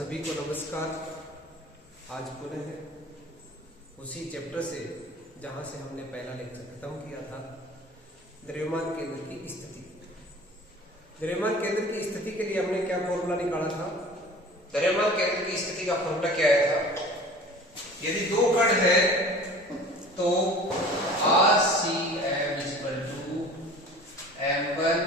सभी को नमस्कार। आज पुनः उसी चैप्टर से जहां से हमने पहला लेक्चर खत्म किया था, द्रव्यमान केंद्र की स्थिति। द्रव्यमान केंद्र की स्थिति के लिए हमने क्या फॉर्मूला निकाला था? द्रव्यमान केंद्र की स्थिति का फॉर्मूला क्या आया था? यदि दो कण है तो RCM M1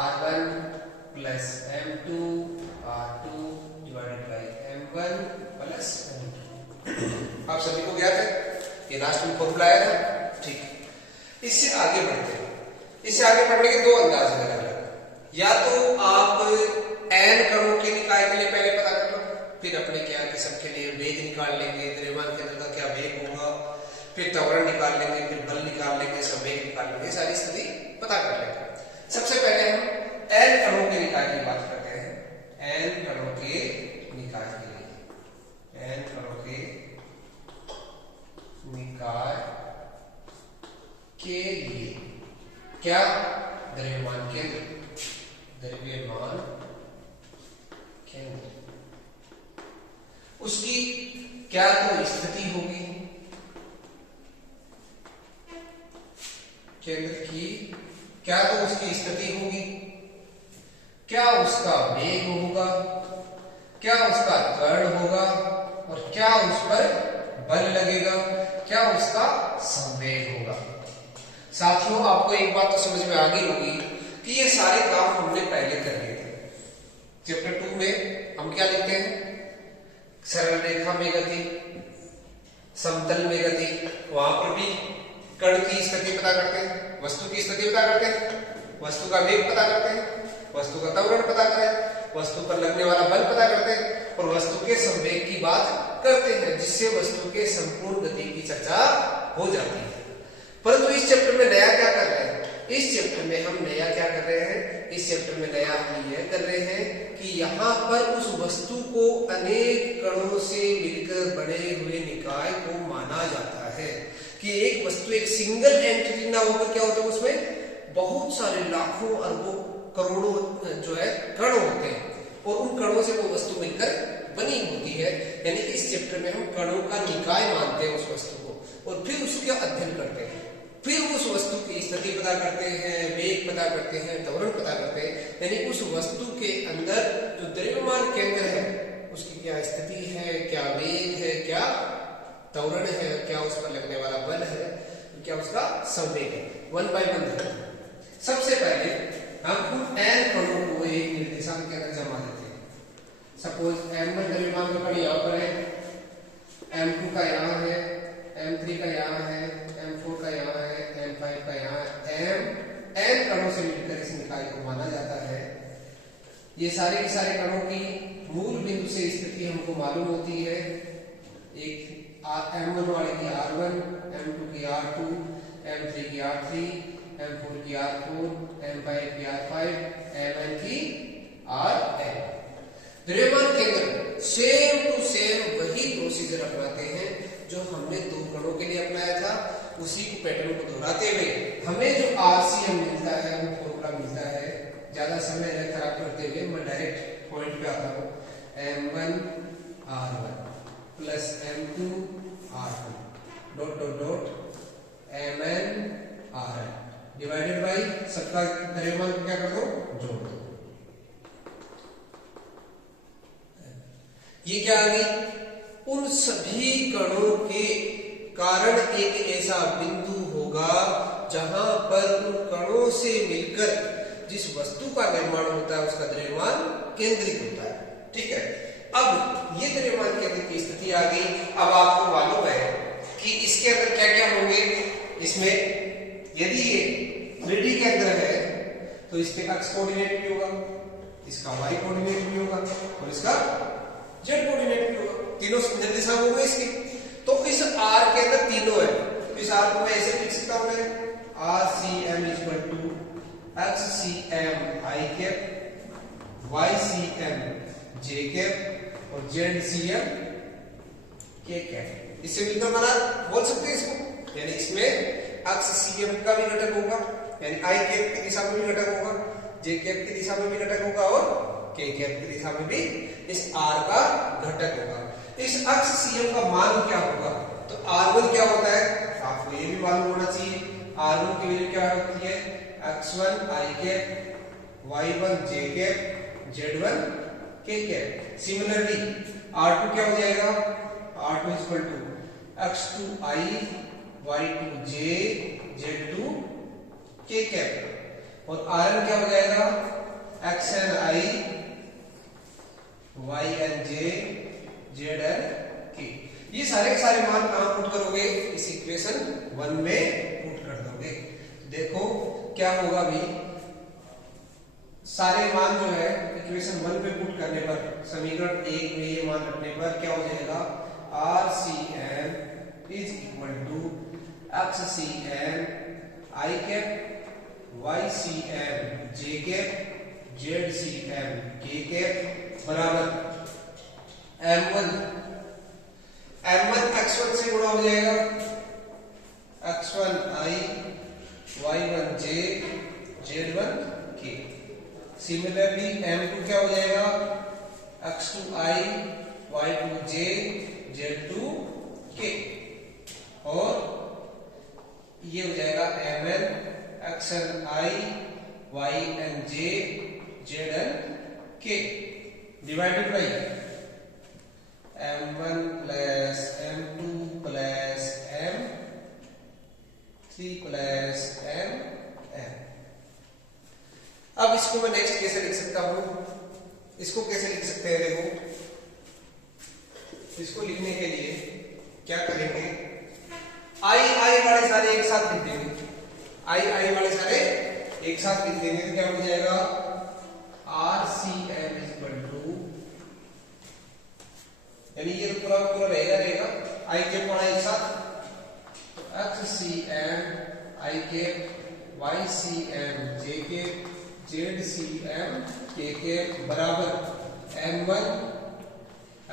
R1 plus M2 R2 divided by M1 plus M2। आप सभी को ज्ञात है, ये लास्ट में फॉर्मूला आया था। ठीक है, इससे आगे बढ़ते हैं। इससे आगे बढ़ने के दो अंदाज हैं अलग। या तो आप n कणों के निकाय के लिए पहले पता कर लो, फिर अपने ज्ञान के सबके लिए वेग निकाल लेंगे, द्रव्यमान केंद्र का क्या वेग होगा, फिर त्वरण निकाल लेंगे, फिर बल निकाल लेंगे, संवेग निकाल लेंगे, सारी स्थिति पता कर लेंगे। सबसे पहले हम n कणों के निकाय की बात करते हैं। n कणों के निकाय के लिए, n कणों के निकाय के लिए क्या? द्रव्यमान केंद्र, द्रव्यमान केंद्र, उसकी क्या तो स्थिति होगी, केंद्र की क्या तो उसकी स्थिति होगी, क्या उसका वेग होगा, क्या उसका त्वरण होगा, और क्या उस पर बल लगेगा, क्या उसका संवेग होगा। साथियों, आपको एक बात तो समझ में आ गई होगी कि ये सारे काम हमने पहले कर लिए थे। चैप्टर 2 में हम क्या लिखते हैं? सरल रेखा में गति, समतल में गति। वहां पर भी कण की स्थिति पता करते हैं, वस्तु की स्थिति पता करते हैं, वस्तु का वेग पता करते हैं, वस्तु का त्वरण पता करें, वस्तु पर लगने वाला बल पता करते हैं और वस्तु के संवेग की बात करते हैं, जिससे वस्तु के संपूर्ण गति की चर्चा हो जाती है। परंतु इस चैप्टर में नया क्या कर रहे हैं? इस चैप्टर में हम नया क्या कर रहे हैं? इस चैप्टर में नया हम यह कर रहे हैं कि यहाँ पर उस वस्तु को अनेक कणों से मिलकर बने हुए निकाय को माना जाता है। कि एक वस्तु एक सिंगल एंटिटी ना होकर क्या होता है, उसमें बहुत सारे लाखों अरबों करोड़ों जो है कण होते हैं और उन कणों से वो वस्तु मिलकर बनी होती है। यानी इस चैप्टर में हम कणों का निकाय मानते हैं उस वस्तु को और फिर उसका अध्ययन करते हैं, फिर उस वस्तु की स्थिति पता करते हैं, वेग पता करते हैं, त्वरण पता करते हैं। यानी उस वस्तु के अंदर जो द्रव्यमान केंद्र है उसकी क्या स्थिति है, क्या वेग है, क्या त्वरण है, क्या उस पर लगने वाला बल है, क्या उसका संवेग है। 1 by 1 सबसे पहले हम n कणों को एक निर्देशांक के अंदर जमा देते हैं। सपोज m1 द्रव्यमान का कण यहाँ पर है, m2 का यहाँ है, m3 का यहाँ है, m4 का यहाँ है, m5 का यहाँ है। n कणों से मिलकर इस निकाय को माना जाता है। ये सारे के सारे कणों की मूल बिंदु से स्थिति हमको मालूम होती है। एक m1 वाले की R1, m2 की R2, m3 की R3, m4 की R4, m5 की R5, mn की Rn। द्रव्यमान केंद्र सेम टू सेम वही प्रोसीजर अपनाते हैं जो हमने दो कणों के लिए अपनाया था। उसी को पैटर्न को दोहराते हुए हमें जो RCM मिलता है, वो फॉर्मूला मिलता है। ज्यादा समय न खराब करते हुए मैं डायरेक्ट पॉइंट पे आता हूँ। m1 R1 plus M2 R2 dot dot dot mn Rn divided by सबका द्रव्यमान क्या कर दो, जोड़ दो। ये क्या आ गई? उन सभी कणों के कारण एक ऐसा बिंदु होगा जहां पर उन कणों से मिलकर जिस वस्तु का निर्माण होता है उसका द्रव्यमान केंद्रित होता है। ठीक है, अब ये द्रव्यमान केंद्र की स्थिति आ गई। अब आपको मालूम है कि इसके अंदर क्या क्या होंगे। इसमें यदि ये 3D के अंदर है तो इसके x कोऑर्डिनेट भी होगा, इसका y कोऑर्डिनेट भी होगा और इसका z कोऑर्डिनेट भी होगा। तीनों निर्देशांक होंगे इसके। तो इस R के अंदर तीनों है, तो इस R को मैं ऐसे लिख सकता हूं, RCM XCM I cap, YCM J cap और ZCM K कैप। इससे मिलकर बना बोल सकते हैं इसको। यानी इसमें अक्ष CM का भी घटक होगा, यानी I कैप की दिशा में भी घटक होगा, J कैप की दिशा में भी घटक होगा और के कैप की दिशा में भी इस r का घटक होगा। इस अक्ष CM का मान क्या होगा? तो r1 क्या होता है आपको ये भी मालूम होना चाहिए। r1 की वैल्यू क्या होती है? x1 i cap, y1 j cap, z1 k cap. Similarly r2 क्या हो जाएगा? r2 equal to x2 i, y2 j, z2 k cap. और rn क्या हो जाएगा? xn i, yn j, zn k। ये सारे के सारे मान कहां पुट करोगे? इस इक्वेशन 1 में पुट कर दोगे। देखो क्या होगा भी, सारे मान जो है इक्वेशन 1 पे पुट करने पर, समीकरण 1 में ये मान रखने पर क्या हो जाएगा? RCM is equal to XCM I cap, YCM J cap, ZCM K cap बराबर M1 x1 से गुणा हो जाएगा, x1 i, y1 j, z1 k। Similarly M2 क्या हो जाएगा? x2 i, y2 j, z2 k। और ये हो जाएगा Mn xn i, yn j, zn k divided by M1 plus M2 plus M3 plus Mn। अब इसको मैं नेक्स्ट कैसे लिख सकता हूं? इसको कैसे लिख सकते हैं? देखो, इसको लिखने के लिए क्या करेंगे? आई वाले सारे एक साथ लिख देंगे। आई वाले सारे एक साथ लिख देंगे तो क्या हो जाएगा? RCM इक्वल टू, यानी ये तो पूरा रहेगा आई के पढ़ा एक साथ, तो XCM I के, YCM J के, ZCM K के बराबर M1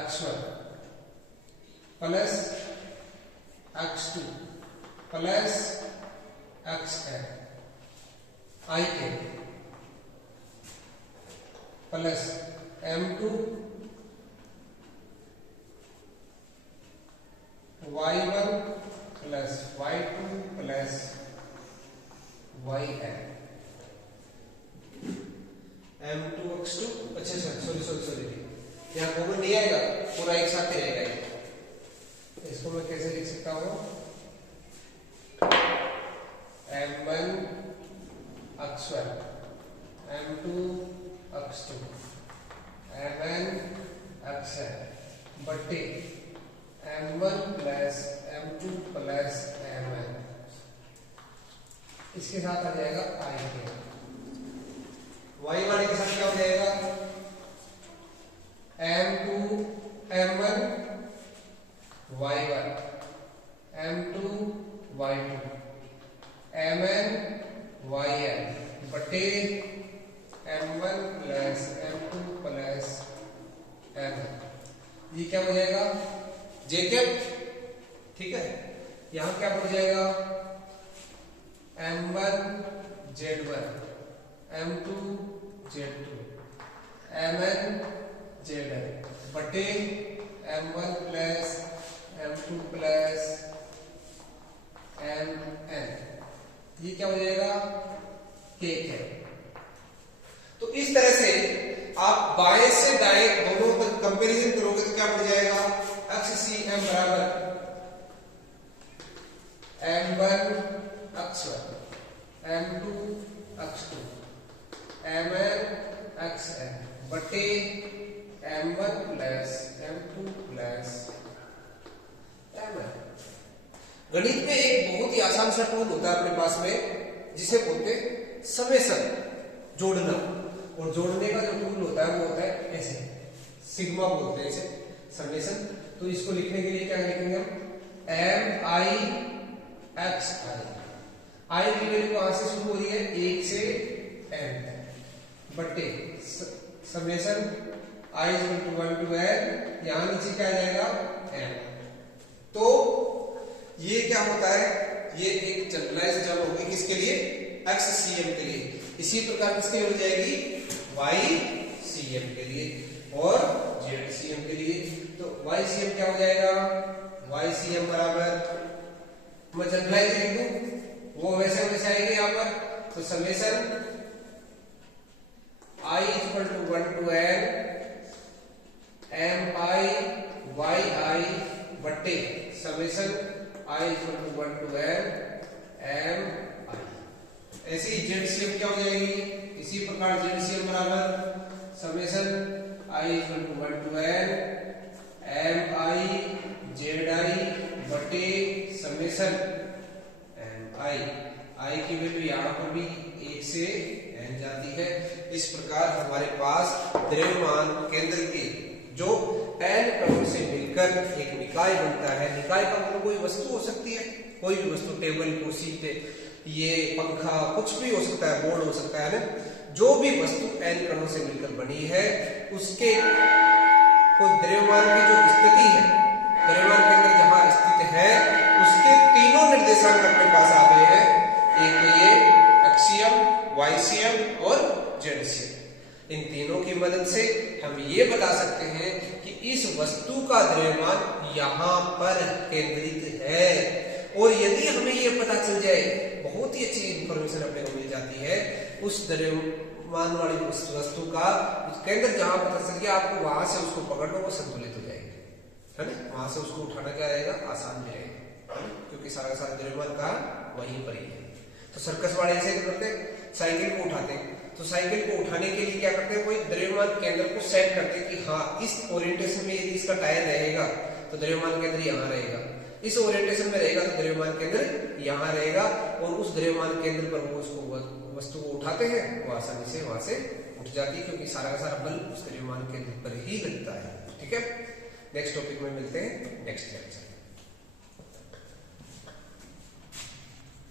x1 plus x2 plus xn I के plus M2 y1 plus y2 plus yn M2 x2। अच्छा सॉरी यहाँ कॉमन नहीं आएगा, पूरा एक साथ ही रहेगा। इसको मैं कैसे लिख सकता हूँ? M1 x1, M2 x2, Mn xn बट्टे M1 plus M2 plus Mn, इसके साथ आ जाएगा I के। Y वाले के साथ क्या हो जाएगा? M2 M1 Y1, M2 Y2, Mn yn बटे M1 plus M2 plus Mn। ये क्या हो जाएगा? J cap. ठीक है, यहां क्या हो जाएगा? M1 Z1, M2 Z2, Mn Zn बटे M1 plus M2 plus Mn। ये क्या हो जाएगा? K cap. तो इस तरह से आप बाएं से दाएं दोनों पर कंपैरिजन करोगे तो क्या बढ़ जाएगा? XCM बराबर M1 x1, M2 x2, Mn xn बटे M1 plus M2 plus Mn। गणित में एक बहुत ही आसान सा टूल होता है अपने पास में, जिसे बोलते हैं समेशन, जोड़ना। और जोड़ने का जो टूल होता है वो होता है ऐसे, सिग्मा बोलते हैं इसे, समेशन। तो इसको लिखने के लिए क्या लिखेंगे हम? Mi xi, आई की वैल्यू कहां से शुरू हो रही है? 1 से n बट्टे summation i is equal to 1 to n, यहां नीचे क्या आ जाएगा? n। तो ये क्या होता है? ये एक जनरलाइज्ड टर्म होगी किसके लिए? XCM के लिए। इसी प्रकार किसके लिए हो जाएगी? CM के लिए और ZCM के लिए। तो YCM क्या हो जाएगा, YCM बराबर, मैं जनरलाइज लिख दूं वो वैसे वैसे आएंगे यहाँ पर। तो summation I equal to 1 to n mi yi बट्टे summation I equal to 1 to n mi। ऐसे ही ZCM क्या हो जाएगी, इसी प्रकार ZCM बराबर summation I equal to 1 to n mi zi बटे समेशन I की वैल्यू यहाँ पर भी 1 से n जाती है। इस प्रकार हमारे पास द्रव्यमान केंद्र के जो n कणों से मिलकर एक निकाय बनता है। निकाय का मतलब कोई वस्तु हो सकती है, कोई भी वस्तु, टेबल, कुर्सी, ये पंखा, कुछ भी हो सकता है, बोर्ड हो सकता है ना। जो भी वस्तु n कणों से मिलकर बनी है उसके कोई द्रव्यमान की जो स्थिति है, द्रव्यमान केंद्र जहां स्थित है उसके तीनों निर्देशांक अपने पास आ गए हैं। एक तो ये एक्सियम, YCM और ZCM। इन तीनों की मदद से हम ये बता सकते हैं कि इस वस्तु का द्रव्यमान यहाँ पर केंद्रित है। और यदि हमें ये पता चल जाए, बहुत ही अच्छी इंफॉर्मेशन अपने को मिल जाती है, उस द्रव्यमान वाली वस्तु का केंद्र जहां पता चल गया, आपको वहां से उसको पकड़ना, वो संतुलित हो जाएगी, है ना। वहां से उसको उठाना क्या रहेगा, आसान भी रहेगा, क्योंकि सारा सारा द्रव्यमान का वहीं पर ही है। तो सर्कस वाले ऐसे करते हैं, साइकिल को उठाते हैं, तो साइकिल को उठाने के लिए क्या करते हैं, कोई द्रव्यमान केंद्र को सेट करते हैं कि हाँ इस ओरिएंटेशन में यदि इसका टायर रहेगा तो द्रव्यमान केंद्र यहाँ रहेगा, इस ओरिएंटेशन में रहेगा तो द्रव्यमान केंद्र यहाँ रहेगा। और उस द्रव्यमान केंद्र पर वो उसको वस्तु को उठाते हैं, वो आसानी से वहां से उठ जाती है, क्योंकि सारा का सारा बल उस द्रव्यमान केंद्र पर ही लगता है। ठीक है, नेक्स्ट टॉपिक में मिलते हैं नेक्स्ट लेक्चर।